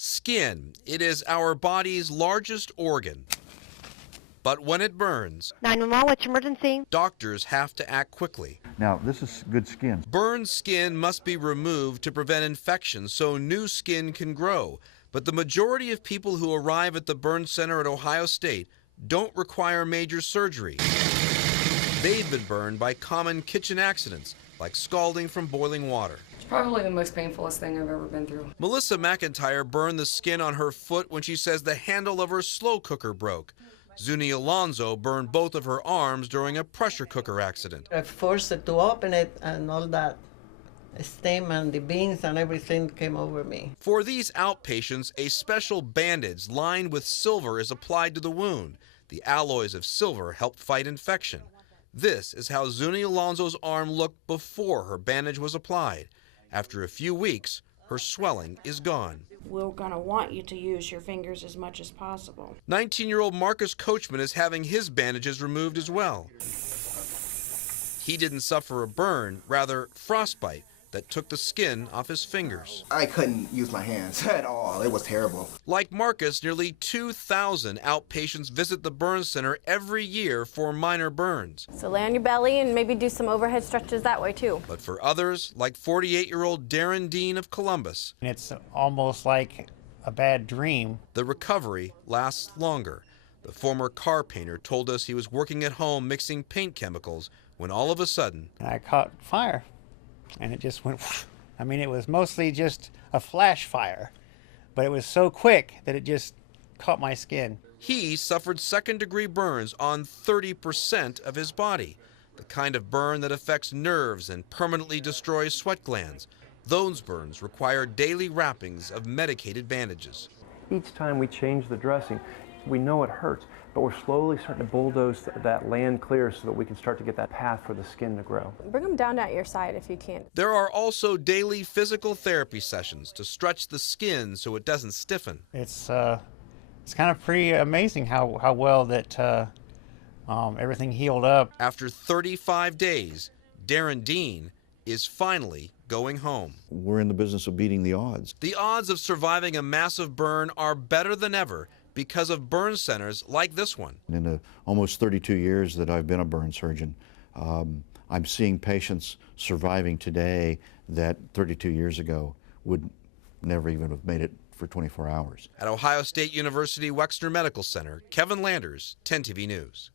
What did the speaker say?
Skin. It is our body's largest organ. But when it burns, 911, what's your emergency? doctors have to act quickly. Now, this is good skin. Burned skin must be removed to prevent infection so new skin can grow. But the majority of people who arrive at the Burn Center at Ohio State don't require major surgery. They've been burned by common kitchen accidents, like scalding from boiling water. It's probably the most painfulest thing I've ever been through. Melissa McIntyre burned the skin on her foot when she says the handle of her slow cooker broke. Zuni Alonso burned both of her arms during a pressure cooker accident. I forced it to open it, and all that steam and the beans and everything came over me. For these outpatients, a special bandage lined with silver is applied to the wound. The alloys of silver help fight infection. This is how Zuni Alonso's arm looked before her bandage was applied. After a few weeks, her swelling is gone. We're going to want you to use your fingers as much as possible. 19-year-old Marcus Coachman is having his bandages removed as well. He didn't suffer a burn, rather frostbite, that took the skin off his fingers. I couldn't use my hands at all. It was terrible. Like Marcus, nearly 2,000 outpatients visit the Burn Center every year for minor burns. So lay on your belly and maybe do some overhead stretches that way too. But for others, like 48-year-old Darren Dean of Columbus, it's almost like a bad dream. The recovery lasts longer. The former car painter told us he was working at home mixing paint chemicals when all of a sudden, I caught fire. And it just went, I mean, it was mostly just a flash fire, but it was so quick that it just caught my skin. He suffered second-degree burns on 30% of his body, the kind of burn that affects nerves and permanently destroys sweat glands. Those burns require daily wrappings of medicated bandages. Each time we change the dressing, we know it hurts, but we're slowly starting to bulldoze that land clear so that we can start to get that path for the skin to grow. Bring them down at your side if you can. There are also daily physical therapy sessions to stretch the skin so it doesn't stiffen. It's kind of pretty amazing how well that everything healed up. After 35 days, Darren Dean is finally going home. We're in the business of beating the odds. The odds of surviving a massive burn are better than ever because of burn centers like this one. In the almost 32 years that I've been a burn surgeon, I'm seeing patients surviving today that 32 years ago would never even have made it for 24 hours. At Ohio State University Wexner Medical Center, Kevin Landers, 10 TV News.